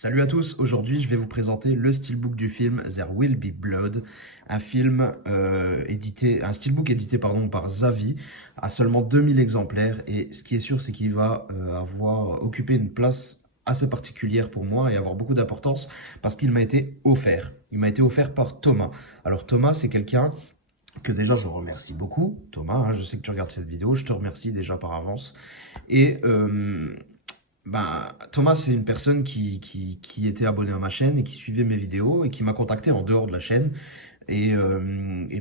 Salut à tous, aujourd'hui je vais vous présenter le steelbook du film There Will Be Blood, un film un steelbook édité pardon, par Zavi, à seulement 2000 exemplaires, et ce qui est sûr c'est qu'il va avoir occupé une place assez particulière pour moi et avoir beaucoup d'importance parce qu'il m'a été offert. Il m'a été offert par Thomas. Alors Thomas, c'est quelqu'un que déjà je remercie beaucoup. Thomas, hein, je sais que tu regardes cette vidéo, je te remercie déjà par avance. Et Thomas, c'est une personne qui était abonné à ma chaîne et qui suivait mes vidéos et qui m'a contacté en dehors de la chaîne. Et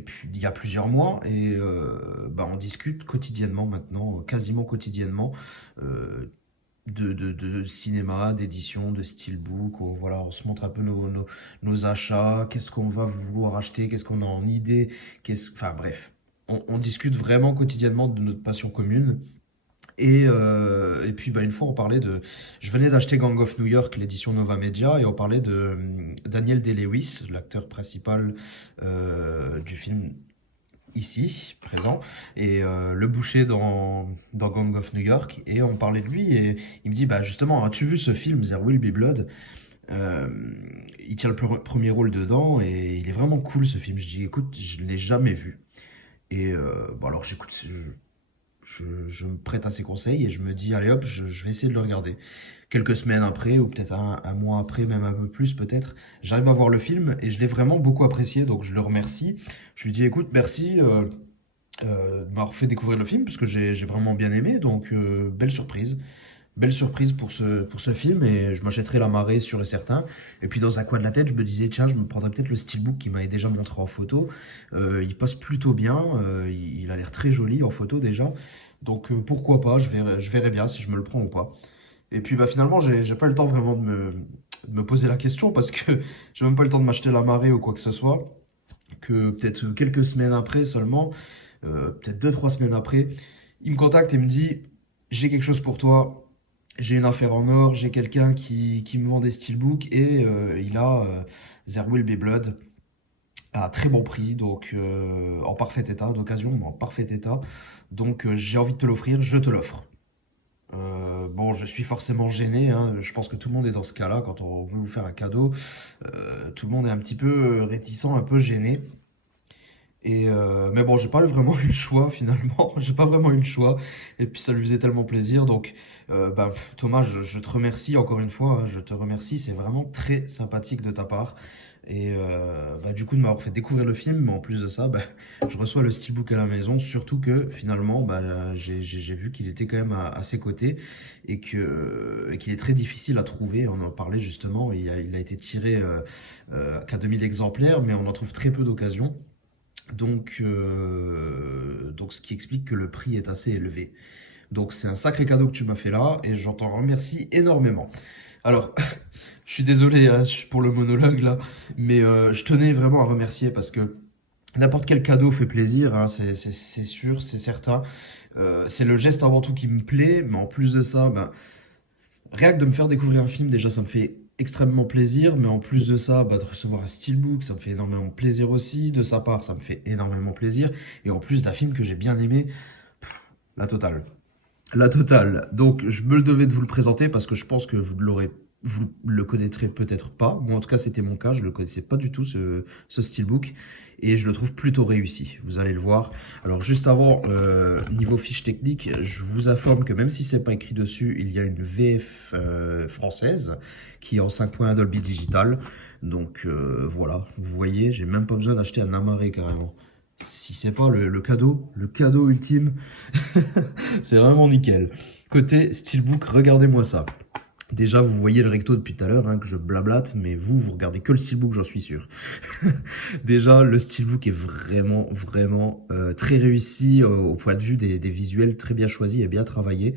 puis, il y a plusieurs mois, on discute quotidiennement maintenant, quasiment quotidiennement, euh, de cinéma, d'édition, de steelbook. Voilà, on se montre un peu nos achats, qu'est-ce qu'on va vouloir acheter, qu'est-ce qu'on a en idée, enfin bref. On discute vraiment quotidiennement de notre passion commune. Et puis une fois on parlait de... Je venais d'acheter Gang of New York, l'édition Nova Media, et on parlait de Daniel Day-Lewis, l'acteur principal du film ici, présent, et le boucher dans Gang of New York, et on parlait de lui, et il me dit, bah justement, as-tu vu ce film, There Will Be Blood? Euh, il tient le premier rôle dedans, et il est vraiment cool ce film. Je dis, écoute, je ne l'ai jamais vu. Alors j'écoute, je me prête à ses conseils et je me dis, allez hop, je vais essayer de le regarder. Quelques semaines après, ou peut-être un mois après, même un peu plus peut-être, j'arrive à voir le film et je l'ai vraiment beaucoup apprécié, donc je le remercie. Je lui dis, écoute, merci de m'avoir fait découvrir le film, parce que j'ai vraiment bien aimé, donc belle surprise. Belle surprise pour ce film, et je m'achèterai La Marée sûr et certain. Et puis dans un coin de la tête, je me disais, tiens, je me prendrais peut-être le steelbook qui m'avait déjà montré en photo. Il passe plutôt bien, il a l'air très joli en photo déjà. Donc pourquoi pas, je verrai bien si je me le prends ou pas. Et puis finalement, j'ai pas eu le temps vraiment de me poser la question, parce que j'ai même pas eu le temps de m'acheter La Marée ou quoi que ce soit. Que peut-être quelques semaines après seulement, peut-être 2, 3 semaines après, il me contacte et me dit, j'ai quelque chose pour toi. J'ai une affaire en or, j'ai quelqu'un qui me vend des steelbooks, et il a There Will Be Blood à très bon prix, donc en parfait état, d'occasion, mais en parfait état. Donc j'ai envie de te l'offrir, je te l'offre. Bon, je suis forcément gêné, hein. Je pense que tout le monde est dans ce cas-là quand on veut vous faire un cadeau. Tout le monde est un petit peu réticent, un peu gêné. Mais bon, j'ai pas vraiment eu le choix finalement. J'ai pas vraiment eu le choix. Et puis ça lui faisait tellement plaisir. Donc, Thomas, je te remercie encore une fois, hein. Je te remercie. C'est vraiment très sympathique de ta part. Du coup, de m'avoir fait découvrir le film. Mais en plus de ça, je reçois le steelbook à la maison. Surtout que finalement, j'ai vu qu'il était quand même à ses côtés, et qu'il est très difficile à trouver. On en parlait justement. Il a été tiré qu'à 2000 exemplaires, mais on en trouve très peu d'occasions. Donc, ce qui explique que le prix est assez élevé. Donc, c'est un sacré cadeau que tu m'as fait là, et j'en t'en remercie énormément. Alors, je suis désolé hein, pour le monologue là, mais je tenais vraiment à remercier, parce que n'importe quel cadeau fait plaisir, hein, c'est sûr, c'est certain. C'est le geste avant tout qui me plaît, mais en plus de ça, rien que de me faire découvrir un film, déjà, ça me fait extrêmement plaisir. Mais en plus de ça, de recevoir un steelbook, ça me fait énormément plaisir aussi. De sa part, ça me fait énormément plaisir. Et en plus d'un film que j'ai bien aimé, la totale. La totale. Donc, je me le devais de vous le présenter, parce que je pense que vous le connaîtrez peut-être pas. Moi, en tout cas, c'était mon cas. Je le connaissais pas du tout, ce steelbook. Et je le trouve plutôt réussi. Vous allez le voir. Alors, juste avant, niveau fiche technique, je vous informe que même si c'est pas écrit dessus, il y a une VF française qui est en 5.1 Dolby Digital. Donc, voilà. Vous voyez, j'ai même pas besoin d'acheter un amarré carrément. Si c'est pas le cadeau ultime, c'est vraiment nickel. Côté steelbook, regardez-moi ça. Déjà, vous voyez le recto depuis tout à l'heure, hein, que je blablate, mais vous regardez que le steelbook, j'en suis sûr. Déjà, le steelbook est vraiment, vraiment très réussi au point de vue des visuels, très bien choisis et bien travaillés.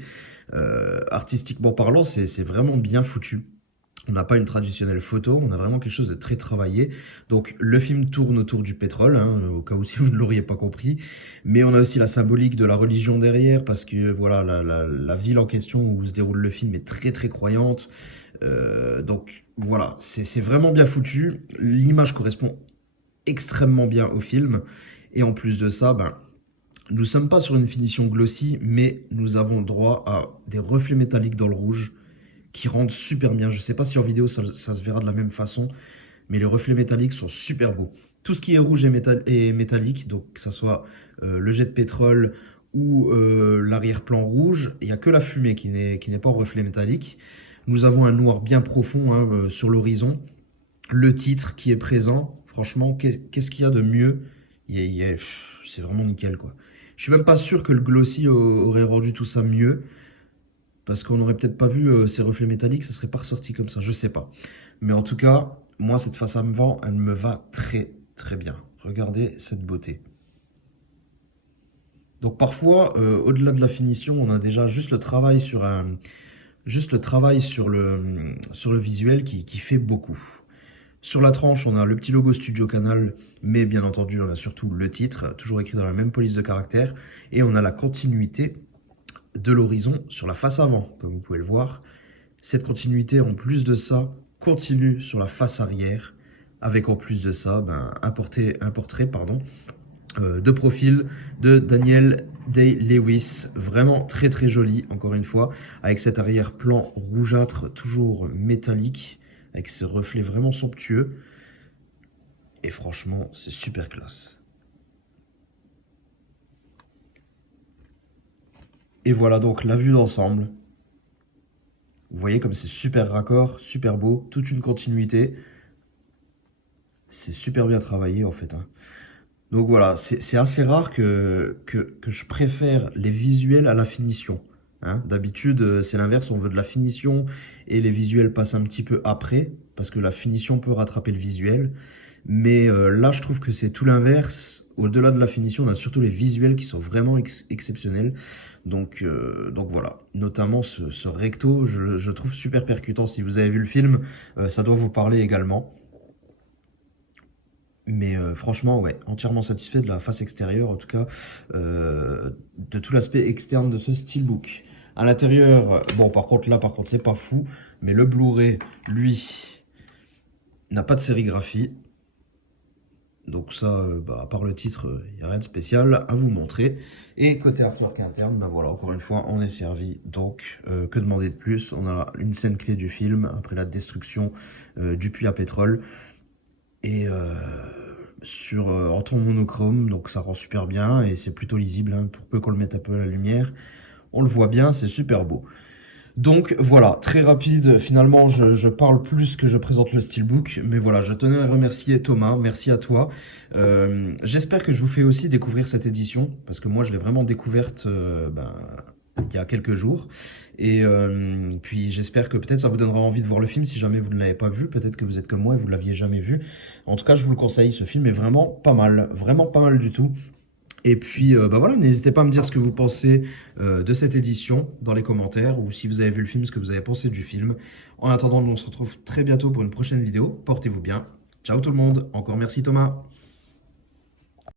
Artistiquement parlant, c'est vraiment bien foutu. On n'a pas une traditionnelle photo, on a vraiment quelque chose de très travaillé. Donc le film tourne autour du pétrole, hein, au cas où si vous ne l'auriez pas compris. Mais on a aussi la symbolique de la religion derrière, parce que voilà, la ville en question où se déroule le film est très très croyante. Donc voilà, c'est vraiment bien foutu. L'image correspond extrêmement bien au film. Et en plus de ça, nous ne sommes pas sur une finition glossy, mais nous avons droit à des reflets métalliques dans le rouge qui rendent super bien. Je ne sais pas si en vidéo ça se verra de la même façon, mais les reflets métalliques sont super beaux. Tout ce qui est rouge est métallique, donc que ce soit le jet de pétrole ou l'arrière-plan rouge, il n'y a que la fumée qui n'est pas en reflet métallique. Nous avons un noir bien profond hein, sur l'horizon. Le titre qui est présent, franchement, qu'est-ce qu'il y a de mieux? C'est vraiment nickel, quoi. Je suis même pas sûr que le glossy aurait rendu tout ça mieux, parce qu'on n'aurait peut-être pas vu ces reflets métalliques, ça serait pas ressorti comme ça, je sais pas. Mais en tout cas, moi, cette face avant, elle me va très très bien. Regardez cette beauté. Donc parfois, au-delà de la finition, on a déjà juste le travail sur le visuel qui fait beaucoup. Sur la tranche, on a le petit logo Studio Canal, mais bien entendu, on a surtout le titre, toujours écrit dans la même police de caractère, et on a la continuité de l'horizon sur la face avant, comme vous pouvez le voir. Cette continuité, en plus de ça, continue sur la face arrière, avec en plus de ça un portrait de profil de Daniel Day-Lewis, vraiment très très joli, encore une fois, avec cet arrière-plan rougeâtre, toujours métallique, avec ce reflet vraiment somptueux. Et franchement, c'est super classe. Et voilà donc la vue d'ensemble. Vous voyez comme c'est super raccord, super beau, toute une continuité. C'est super bien travaillé en fait, hein. Donc voilà, c'est assez rare que je préfère les visuels à la finition, hein. D'habitude, c'est l'inverse, on veut de la finition et les visuels passent un petit peu après, parce que la finition peut rattraper le visuel. Mais là, je trouve que c'est tout l'inverse. Au-delà de la finition, on a surtout les visuels qui sont vraiment exceptionnels. Donc voilà, notamment ce recto, je trouve super percutant. Si vous avez vu le film, ça doit vous parler également. Mais franchement, ouais, entièrement satisfait de la face extérieure, en tout cas, de tout l'aspect externe de ce steelbook. À l'intérieur, bon, par contre, c'est pas fou, mais le Blu-ray, lui, n'a pas de sérigraphie. Donc ça, à part le titre, il n'y a rien de spécial à vous montrer. Et côté artwork interne, voilà, encore une fois, on est servi. Donc, que demander de plus? On a une scène clé du film, après la destruction du puits à pétrole. Et en ton monochrome, donc ça rend super bien et c'est plutôt lisible, hein, pour peu qu'on le mette un peu à la lumière. On le voit bien, c'est super beau. Donc voilà, très rapide, finalement je parle plus que je présente le steelbook, mais voilà, je tenais à remercier Thomas, merci à toi. J'espère que je vous fais aussi découvrir cette édition, parce que moi je l'ai vraiment découverte il y a quelques jours. Et puis j'espère que peut-être ça vous donnera envie de voir le film si jamais vous ne l'avez pas vu. Peut-être que vous êtes comme moi et vous ne l'aviez jamais vu. En tout cas, je vous le conseille, ce film est vraiment pas mal du tout. Et puis voilà, n'hésitez pas à me dire ce que vous pensez de cette édition dans les commentaires, ou si vous avez vu le film, ce que vous avez pensé du film. En attendant, nous on se retrouve très bientôt pour une prochaine vidéo. Portez-vous bien. Ciao tout le monde. Encore merci Thomas.